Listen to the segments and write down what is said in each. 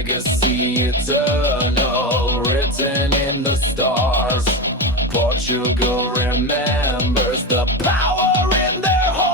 legacy eternal, written in the stars. Portugal remembers the power in their hearts.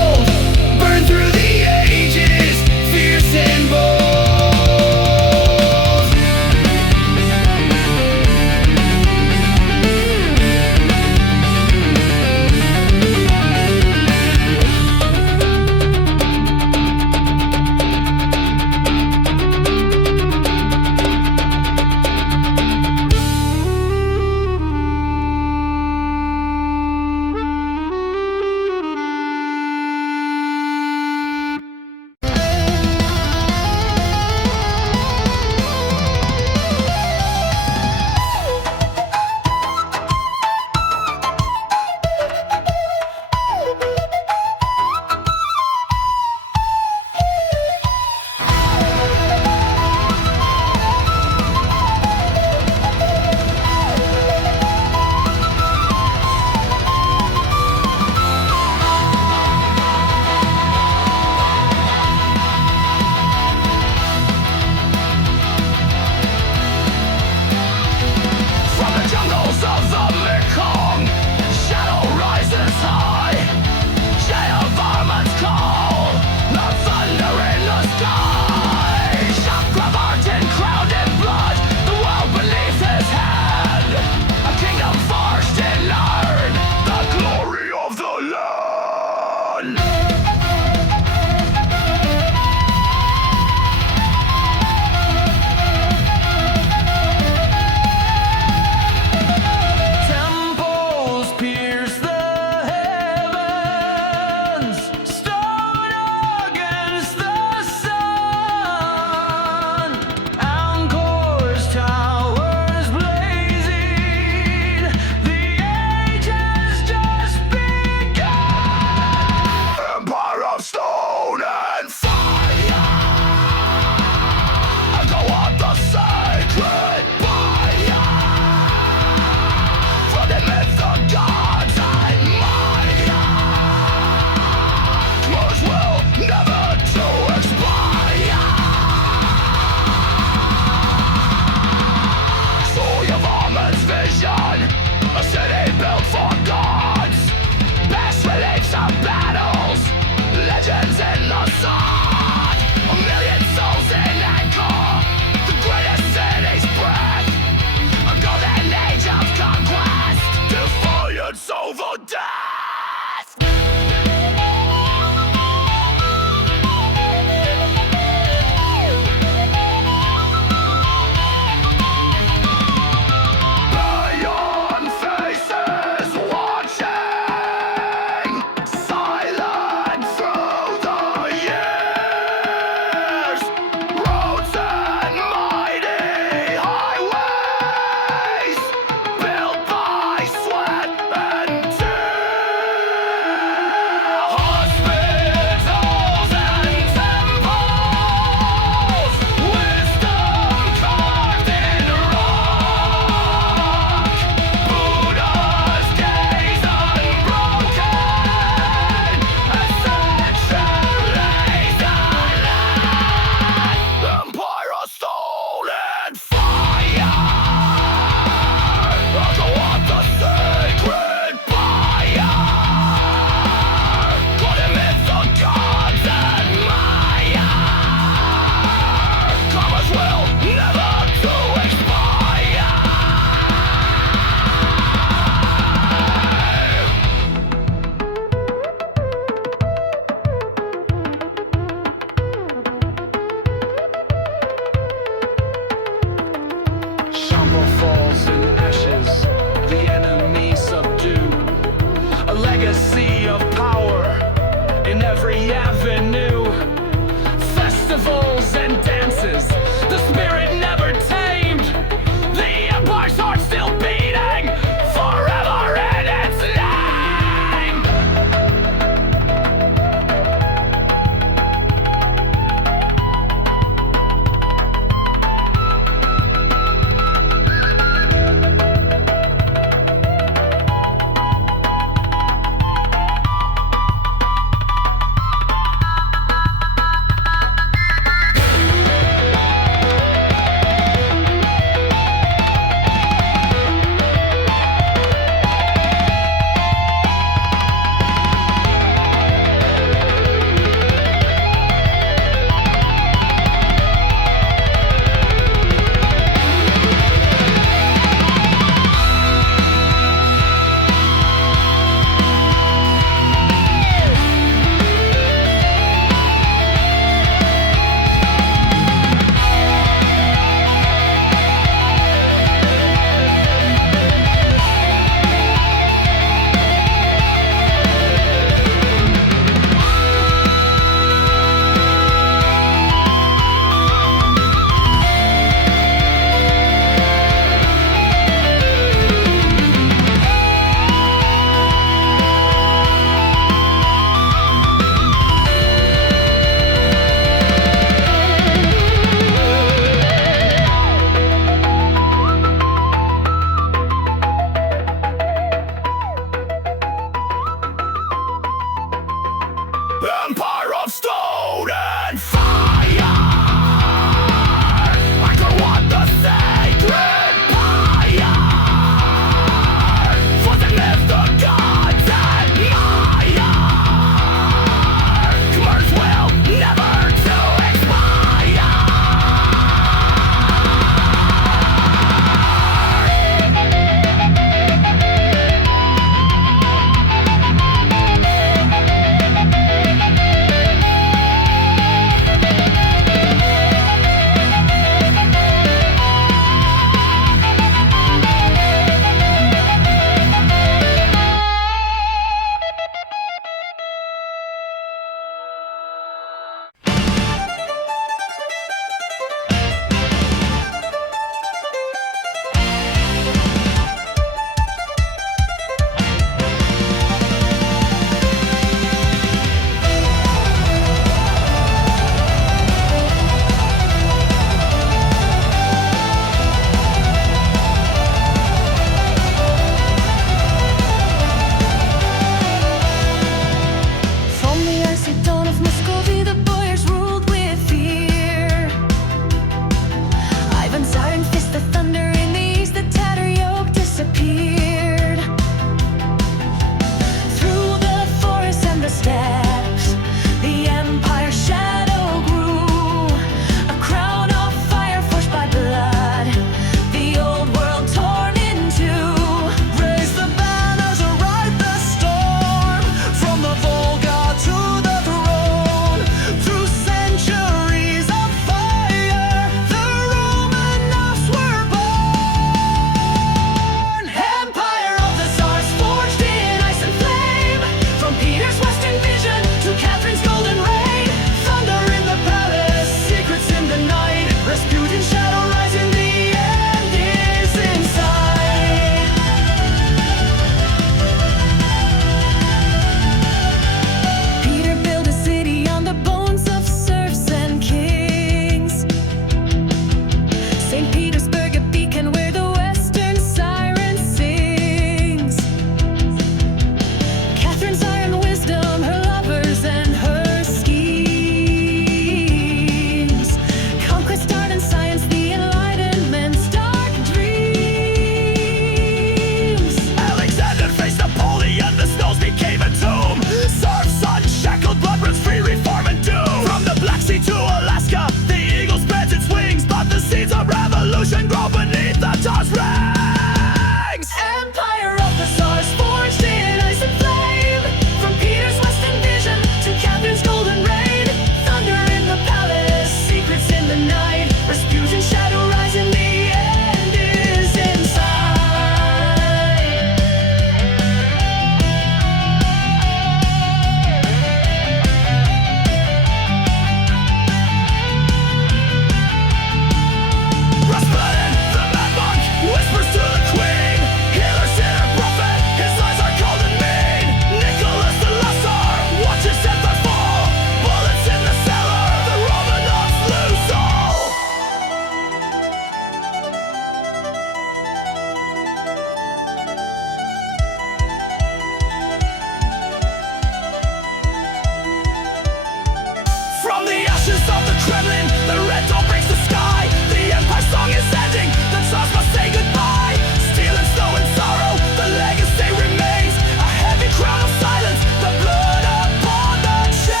Kremlin, the red dawn breaks the sky. The Empire song is ending, the Czars must say goodbye. Steel and snow and sorrow, the legacy remains. A heavy crown of silence, the blood upon the chain.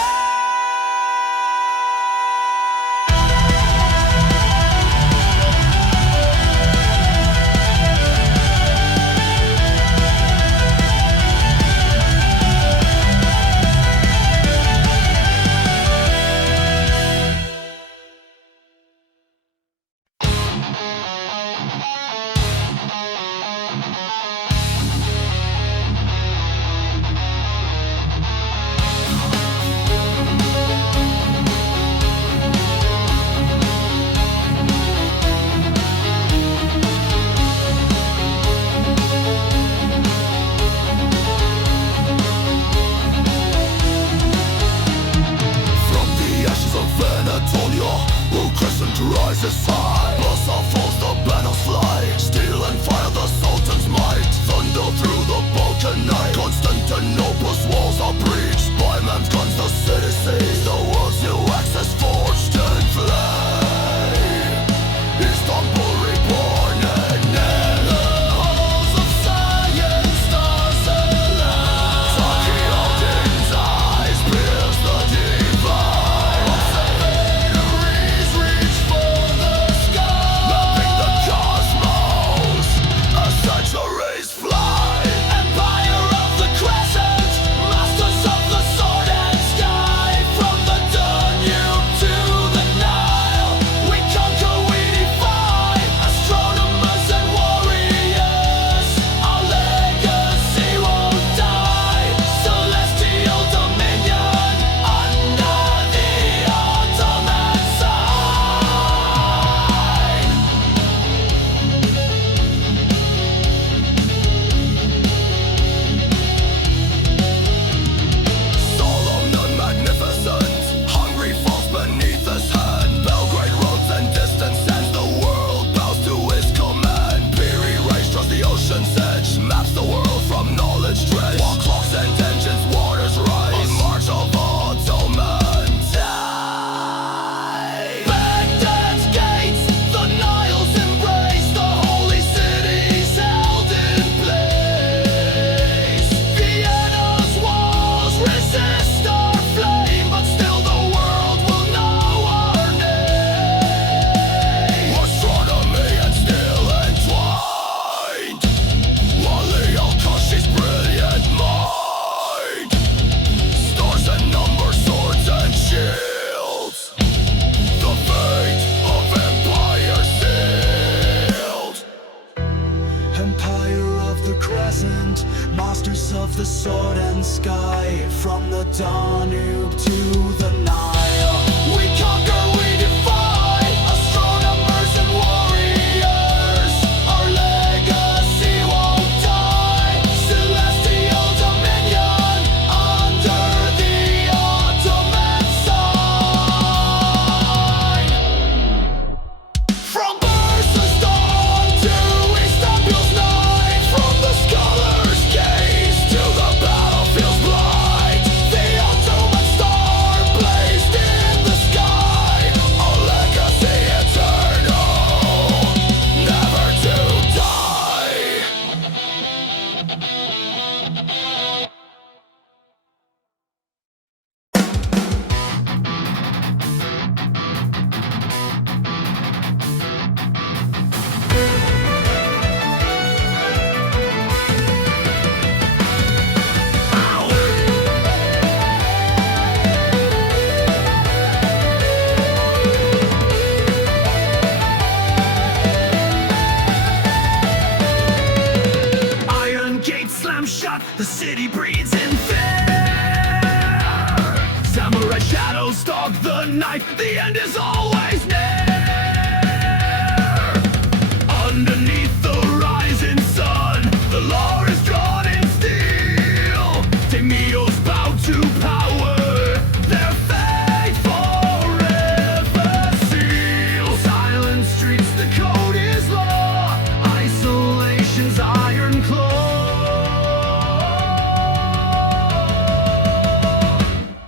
Rises high, Bassa falls, the banners fly. Steel and fire, the Sultan's might. Thunder through the Balkan night. Constantinople's walls are breached by man's guns, the city sees. The world's new access forged in flame. Istanbul reborn in the halls of science, stars align. Tachyotin's eyes pierce the divine. Observatories reach for the sky, mapping the cosmos as centuries fly. Empire of the Crescent, masters of the sword and sky. From the Danube to the Nile, we conquer, we defy. Astronomers and warriors, our legacy won't die. Celestial dominion under the Ottoman sign. Solemn and magnificent, hungry falls beneath his hand. Belgrade roads and distant sands, the world bows to his command. Beery race trust the ocean's edge, maps the world from knowledge dredge. While clocks and engines, waters rise, a march of Ottoman tide. Baghdad's gates, the Nile's embrace, the holy cities held in place. Vienna's walls resist our flame, but still the world will know our name. Astronomy and steel entwined, Wali al-Kashi's brilliant mind. Stars and numbers, swords and shields, the fate of empire sealed. Empire of the Crescent, masters of the sword and sky. From the Danube to the Nile, we conquer, we defy. Astronomers and warriors, our legacy won't die. Celestial dominion under the Ottoman sign. From Persia's dawn to Istanbul's night, from the scholar's gaze to the battlefield's blight, the Ottoman star blazed in the sky. A legacy eternal, never to die. Iron gates slam shut, the city breathes in fear. Samurai shadows stalk the night, the end is always near. Underneath the rising sun, the law is drawn in steel. Daimyos bow to power, their fate forever sealed. Silent streets, the code is law, isolation's iron claw.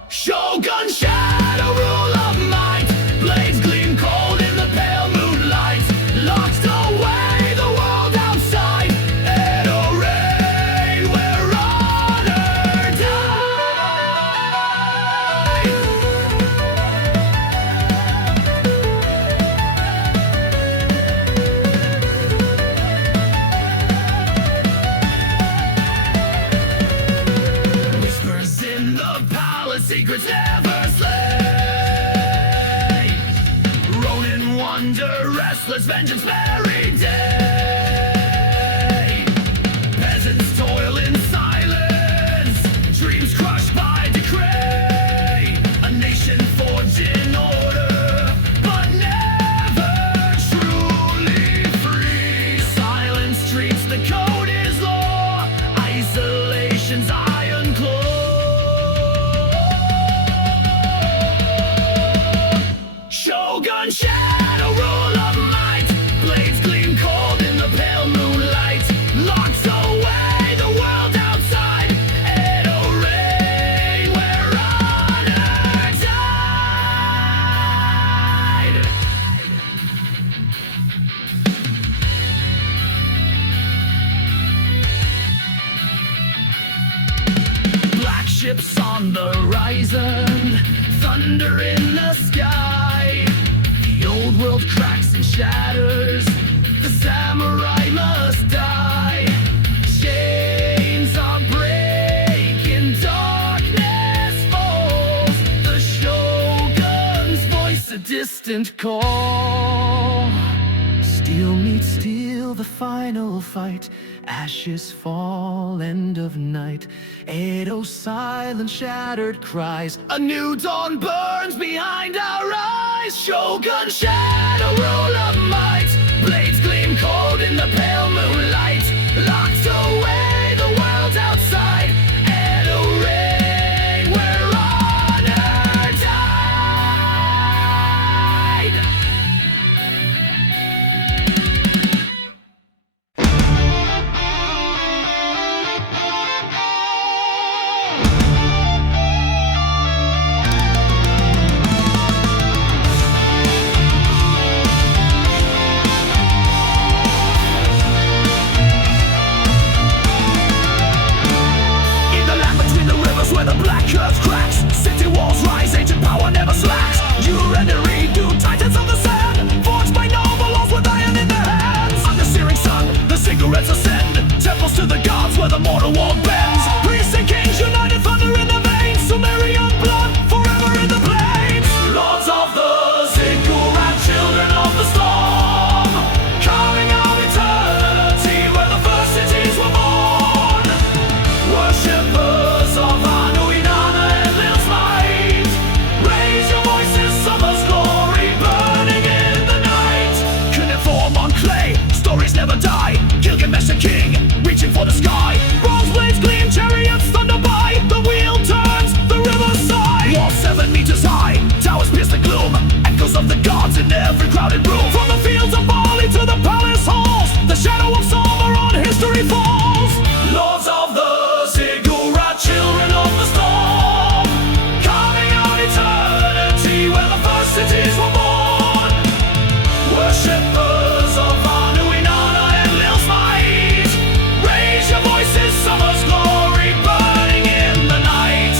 Shogun shadow rule of might, under restless vengeance very day. Peasants toil in silence, dreams crushed by decay. A nation forged in order, but never truly free. Silence treats the code is law, isolation's iron claw. Shogun shadow rule of might, blades gleam cold in the pale moonlight. Locks away the world outside, Edo reign where honor died. Black ships on the horizon, thunder in the sky. The old world cracks and shatters, the samurai must die. Chains are breaking, darkness falls. The shogun's voice a distant call. Steel meets steel, the final fight. Ashes fall, end of night. Edo's silent shattered cries. A new dawn burns behind our eyes. Shogun shadow rule of might, blades gleam cold in the pale moonlight. Locked away the world outside, Edo reign where honor died. Where the black earth cracks, city walls rise, ancient power never slacks. You and the redo titans of the sand, forged by noble laws with iron in their hands. Under searing sun, the Ziggurats ascend, temples to the gods where the mortal world bends. Priests and kings united, thunder in the veins, Sumerian blood forever in the plains. Lords of the Ziggurat, children of the storm, carving out eternity where the first cities were born. Worshippers of never die. Gilgamesh the king, reaching for the sky. Bronze blades gleam, chariots thunder by. The wheel turns, the river sighs. Walls 7 meters high, towers pierce the gloom. Echoes of the gods in every crowded room. From the fields of Bali to the palace halls, the shadow of summer on history falls. Lords of the Ziggurat, children of the storm, carving out eternity where the first cities were born. Worshippers of summer's glory burning in the night.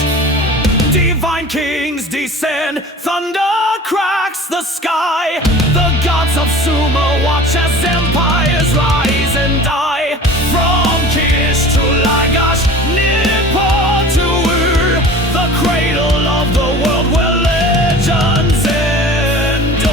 Divine kings descend, thunder cracks the sky. The gods of Sumer watch as empires rise and die. From Kish to Lagash, Nippon to Ur, the cradle of the world where legends endure.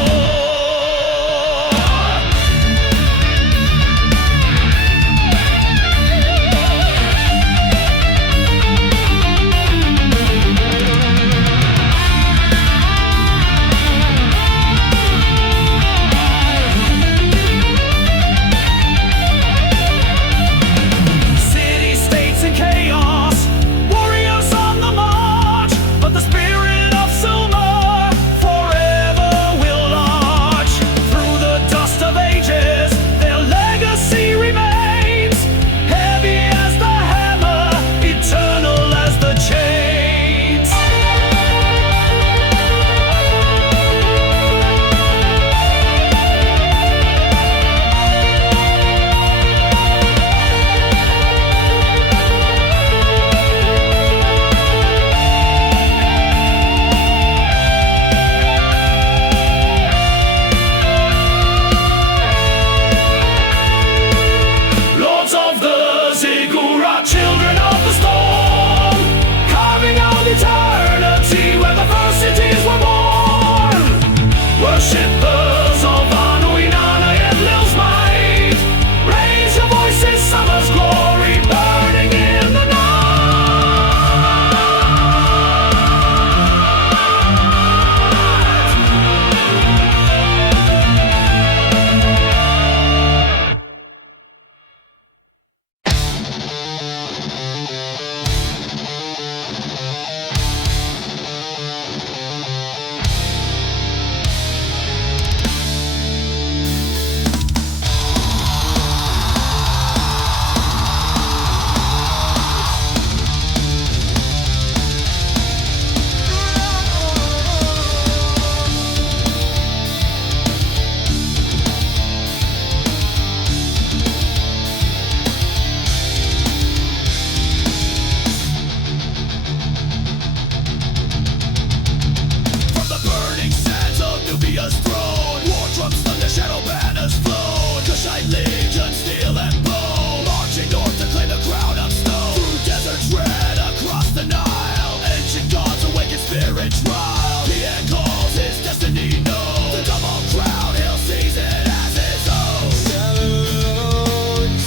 shadow banners flow. Kushite legion, steel and bone, marching north to claim the crown of stone. Through deserts red across the Nile, ancient gods awaken spirit trial. He calls his destiny known. The double crown, he'll seize it as his own. Shadows,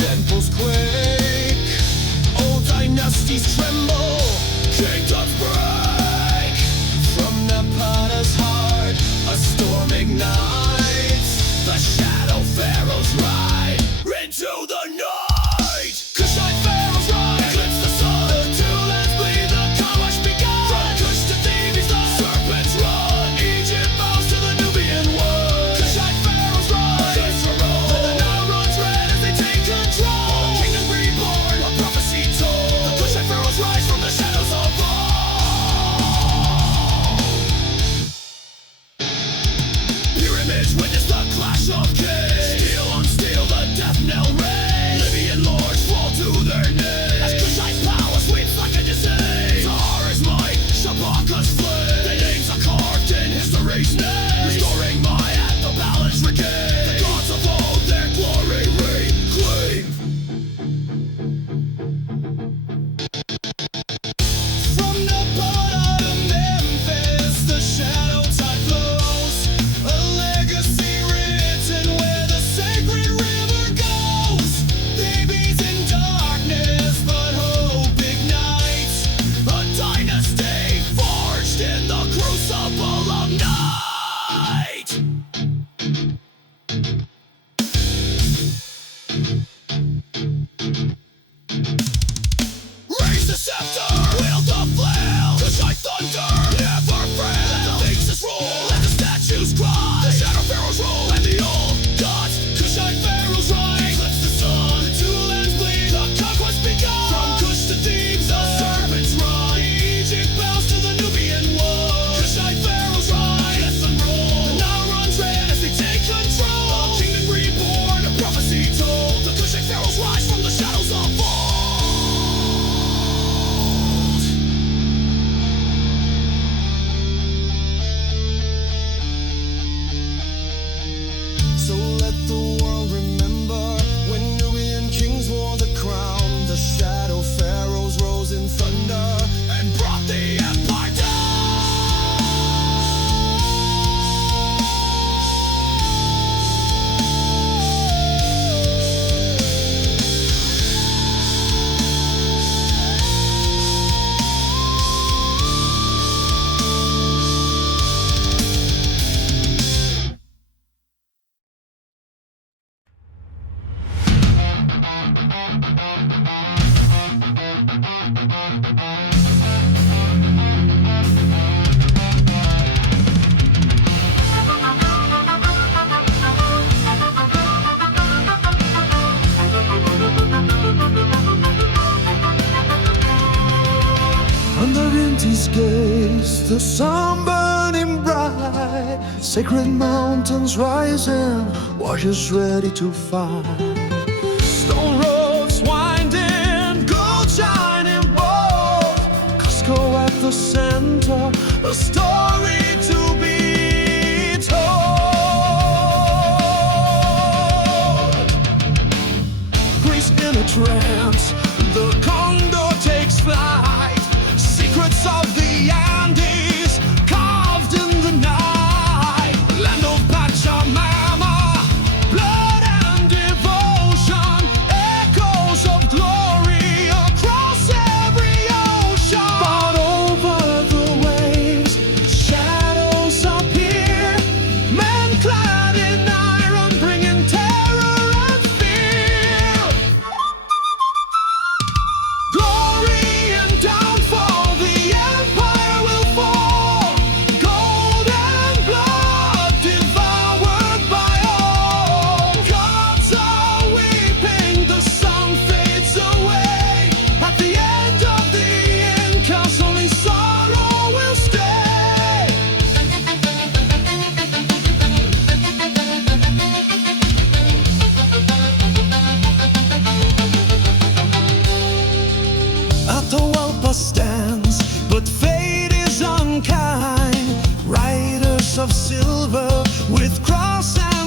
temples quake, old dynasties tremble, kingdoms break. From Napata's heart, a storm ignites. The shadow pharaohs ride into the night. Kushite pharaohs ride, eclipse the sun. The two lands bleed, the conquest begun. From Kush to Thebes, the serpents run. Egypt bows to the Nubian wood. Kushite pharaohs ride, against the road. The Nile runs red as they take control. A kingdom reborn, a prophecy told. The Kushite pharaohs rise from the shadows of pyramids witness the clash of kings. Steel on steel, the death knell rings. Libyan lords fall to their knees as Kushite power sweeps like a disease. Sahara's might, Shabaka's flame. Their names are carved in history's name, restoring Maya, the balance regained. The gods of old, their glory reclaim. From Napata to Memphis, the shadow tide flows. A legacy written where the sacred river goes. Thebes in darkness, but hope ignites. A dynasty forged in the crucible of night. Raise the scepter, wield the flail. Kushite thunder, never fail. Let the faces roll, let the statues cry. The shadow pharaohs roll, and the old gods. Kushite pharaohs rise, eclipse the sun. The two lands bleed, the conquest begun. From Kush to Thebes, the serpents run. Egypt bows to the Nubian wood. Kushite pharaohs rise, death unroll. The Nile runs red as they take control. A kingdom reborn, a prophecy told. The Kushite pharaohs rise from the shadows of old. So let the world remember when Nubian kings wore the crown. The shadow pharaohs rose in thunder and brought the empire Under Inti's gaze, the sun burning bright, sacred mountains rising, warriors ready to fight. Stone roads winding, gold shining bold, Cusco at the center, a story to be told. Greece in a trance, the condor takes flight. Secrets of the Andes, carved in the night. Land of Pachamama, blood and devotion, echoes of glory across every ocean. But over the waves, shadows appear, men clad in iron, bringing terror and fear. Glory and downfall, the empire will fall. Gold and blood devoured by all. Gods are weeping, the sun fades away. At the end of the Incas, only sorrow will stay. Atahualpa stands, but fate is unkind. Riders of silver with cross and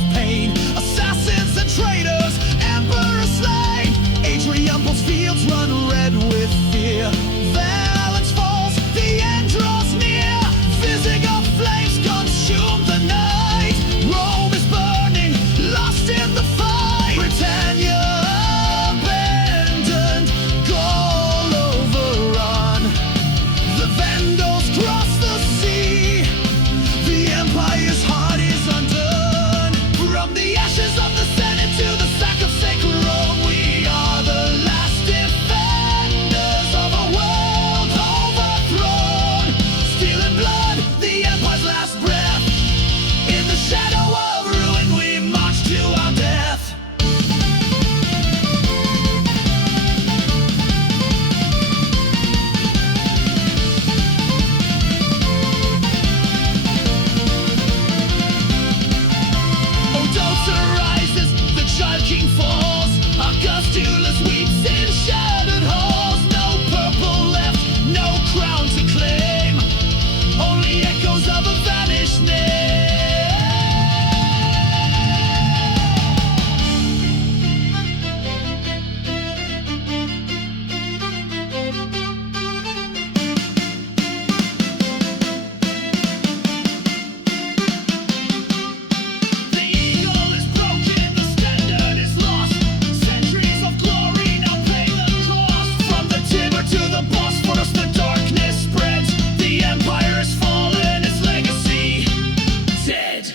of pain. Assassins and traitors, emperors slain. Adrianople's fields run red with fear. Valence falls, the end draws near. Visigoth flames consume the night. Rome is burning, lost in the fight. Britannia abandoned, Gaul overrun. The Vandals cross the sea. The empire's heart is undone. From the ashes of the Senate to the sack of sacred Rome, we are the last defenders of a world overthrown. Steel and blood, the empire's last breath. In the shadow of ruin, we march to our death. Odosa rises, the child king falls. Augustulus weeps in shattered halls. No purple left, no crown to claim. Only echoes of a vanished name. The eagle is broken, the standard is lost. Centuries of glory now pay the cost. From the Tiber to the Bosphorus, the darkness spreads. The empire has fallen, its legacy dead.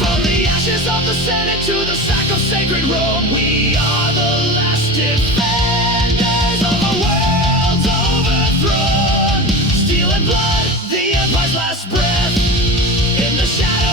From the ashes of the Senate to the sack of sacred Rome, we are the last defenders of a world overthrown. Steel and blood, the empire's last breath. In the shadow